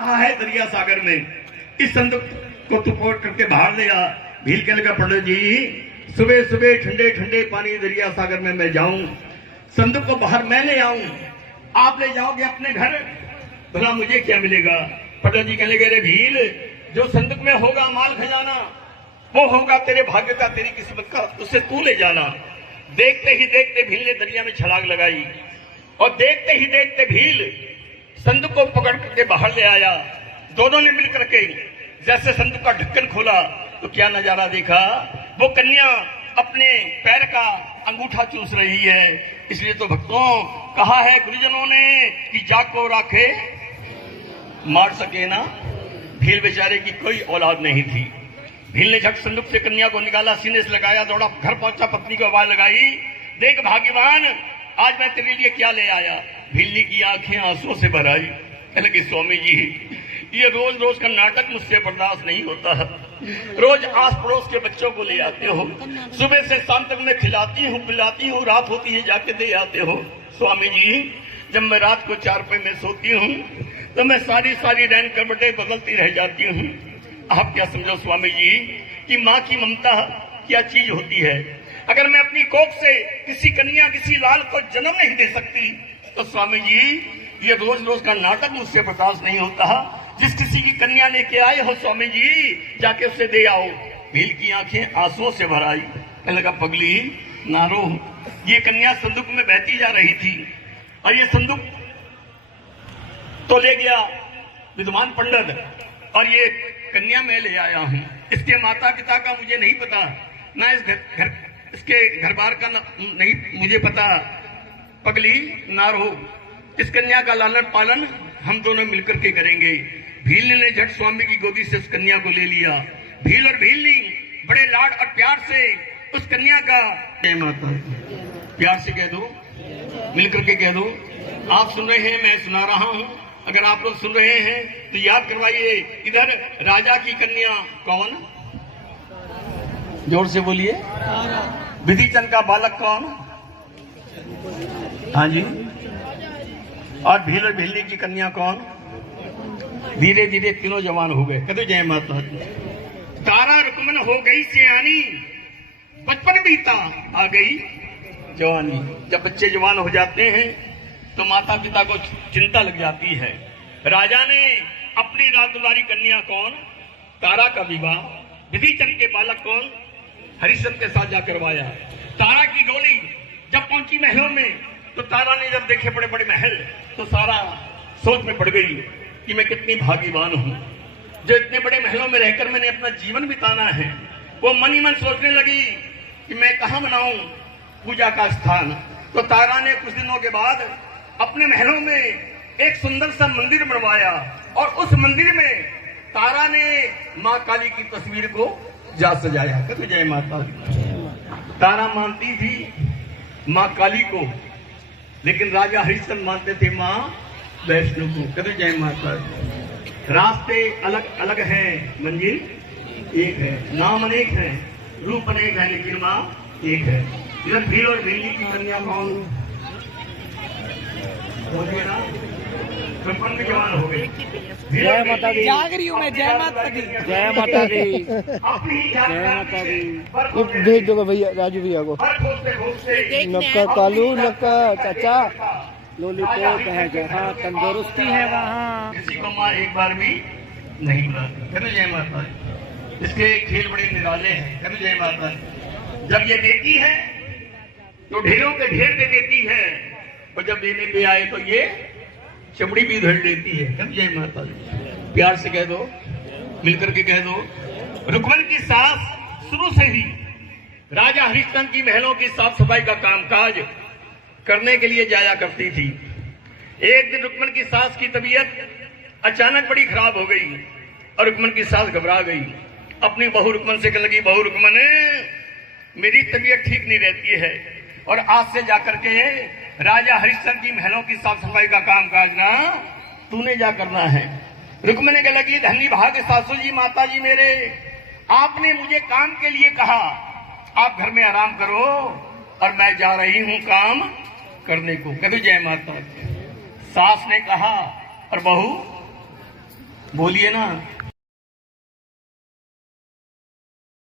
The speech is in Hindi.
है दरिया सागर में, इस संदूक को तू पोट करके बाहर ले आ। भील के लगा पंडित जी, सुबह सुबह ठंडे ठंडे पानी दरिया सागर में मैं जाऊं, संदूक को बाहर मैं ले आऊं, आप ले जाओगे अपने घर, भला मुझे क्या मिलेगा? पंडित जी कहने लगे, भील, जो संदूक में होगा माल खजाना, वो होगा तेरे भाग्य का, तेरी किस्मत का, उससे तू ले जाना। देखते ही देखते भील ने दरिया में छलांग लगाई और देखते ही देखते भील संदूक को पकड़ करके बाहर ले आया। दोनों ने मिलकर के जैसे संदूक का ढक्कन खोला तो क्या नजारा देखा, वो कन्या अपने पैर का अंगूठा चूस रही है। इसलिए तो भक्तों कहा है गुरुजनों ने कि जाग को राखे मार सके ना। भील बेचारे की कोई औलाद नहीं थी। भील ने झट संदूक से कन्या को निकाला, सीने से लगाया, दौड़ा घर पहुंचा, पत्नी को आवाज लगाई, देख भाग्यवान, आज मैं तेरे लिए क्या ले आया। भील की आंखें आंसुओं से भर आई। कहने कि स्वामी जी, ये रोज रोज का नाटक मुझसे बर्दाश्त नहीं होता। रोज आस पड़ोस के बच्चों को ले आते हो, सुबह से शाम तक मैं खिलाती हूँ पिलाती हूँ, रात होती है जाके दे आते हो। स्वामी जी, जब मैं रात को चारपाई में सोती हूँ तो मैं सारी सारी रैन करवटें बदलती रह जाती हूँ। आप क्या समझो स्वामी जी कि माँ की ममता क्या चीज होती है। अगर मैं अपनी कोख से किसी कन्या किसी लाल को जन्म नहीं दे सकती तो स्वामी जी ये रोज रोज का नाटक मुझसे बर्दाश्त नहीं होता। जिस किसी की कन्या लेके आए हो स्वामी जी, जाके उसे दे आओ। भील की आंखें आंसुओं से भर आई। कहने लगा, पगली नारो, ये कन्या संदूक में बहती जा रही थी और ये संदूक तो ले गया विद्वान पंडित और ये कन्या मैं ले आया हूँ। इसके माता पिता का मुझे नहीं पता, ना इसके घर बार का नहीं मुझे पता। पगली नारो, इस कन्या का लालन पालन हम दोनों मिलकर के करेंगे। भील ने झट स्वामी की गोदी से उस कन्या को ले लिया। भील और भीलनी बड़े लाड और प्यार से उस कन्या का जय माता, प्यार से कह दो, मिलकर के कह दो। आप सुन रहे हैं, मैं सुना रहा हूं। अगर आप लोग सुन रहे हैं तो याद करवाइए, इधर राजा की कन्या कौन? जोर से बोलिए। विधिचंद का बालक कौन? हाँ जी। और भील और भीलनी की कन्या कौन? धीरे धीरे तीनों जवान हो गए। कहते जय माता दी। तारा रुक्मन हो गई सियानी, बचपन बीता आ गई जवानी। जब बच्चे जवान हो जाते हैं तो माता पिता को चिंता लग जाती है। राजा ने अपनी राज दुलारी कन्या कौन? तारा का विवाह विधिचंद के बालक कौन? हरिश्चंद्र के साथ जा करवाया। तारा की डोली जब पहुंची महलों में तो तारा ने जब देखे बड़े बड़े महल तो सारा सोच में पड़ गई कि मैं कितनी भाग्यवान हूं जो इतने बड़े महलों में रहकर मैंने अपना जीवन बिताना है। वो मन ही मन सोचने लगी कि मैं कहां बनाऊं पूजा का स्थान। तो तारा ने कुछ दिनों के बाद अपने महलों में एक सुंदर सा मंदिर बनवाया और उस मंदिर में तारा ने माँ काली की तस्वीर को जा सजाया। कहते जय माता। तारा मानती थी माँ काली को, लेकिन राजा हरिश्चंद्र मानते थे माँ वैष्णो को। कहते जय माता। रास्ते अलग अलग हैं, मंजिल एक है, नाम अनेक है, रूप अनेक है, लेकिन माँ एक है। इधर भील और भीलनी की कन्या कौन? जवान हो गई। जय माता दी। जाग रही हूँ मैं। जय माता दी। जय माता दी। जय माता दी। भेज दो भैया, राजू भैया को। नक्का कालू, नक्का चाचा, लोलीपॉप है जहाँ, तंदुरुस्ती है वहाँ। किसी को माँ एक बार भी नहीं बुलाती। कहते जय माता दी। इसके खेल बड़े निराले हैं। कहते जय माता दी। जब ये देती है तो ढेरों के ढेर दे देती है और जब देने पे आए तो ये चमड़ी भी धड़ देती है। कहते जय माता दी। प्यार से कह दो, मिलकर के कह दो। रुक्मन की सास शुरू से ही राजा हरिश्चंद्र की महलों की साफ सफाई का कामकाज करने के लिए जाया करती थी। एक दिन रुक्मन की सास की तबीयत अचानक बड़ी खराब हो गई और रुक्मन की सास घबरा गई। अपनी बहू रुक्मन से कहने लगी, बहू रुक्मन, मेरी तबीयत ठीक नहीं रहती है और आज से जाकर के राजा हरिश्चंद्र की महलों की साफ सफाई का कामकाज ना तूने जा करना है। रुक्मन ने कहने लगी, धन्य भाग्य सासू जी, माता जी मेरे, आपने मुझे काम के लिए कहा, आप घर में आराम करो और मैं जा रही हूँ काम करने को। कहते जय माता। सास ने कहा और बहू बोलिए ना।